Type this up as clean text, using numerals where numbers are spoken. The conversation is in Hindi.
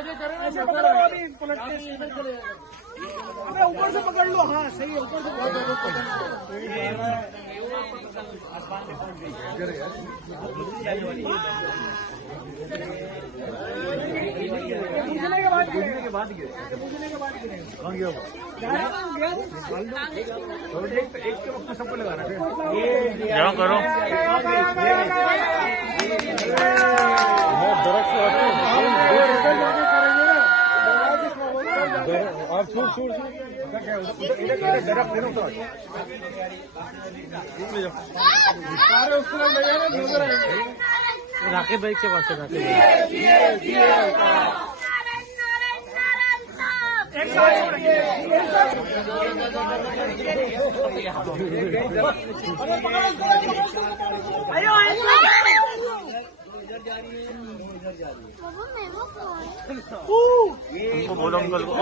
आगे करें, ऐसे पकड़ो अभी पलट के इधर चले जाएगा। अबे ऊपर से पकड़ लो। हाँ सही है, ऊपर से पकड़ लो। पूछने के बाद एक के वक्त सबको लगाना है। जमा करो और छोड़ सारे उसको राकेश भाई के पास राकेश उनको बोलो अंकल को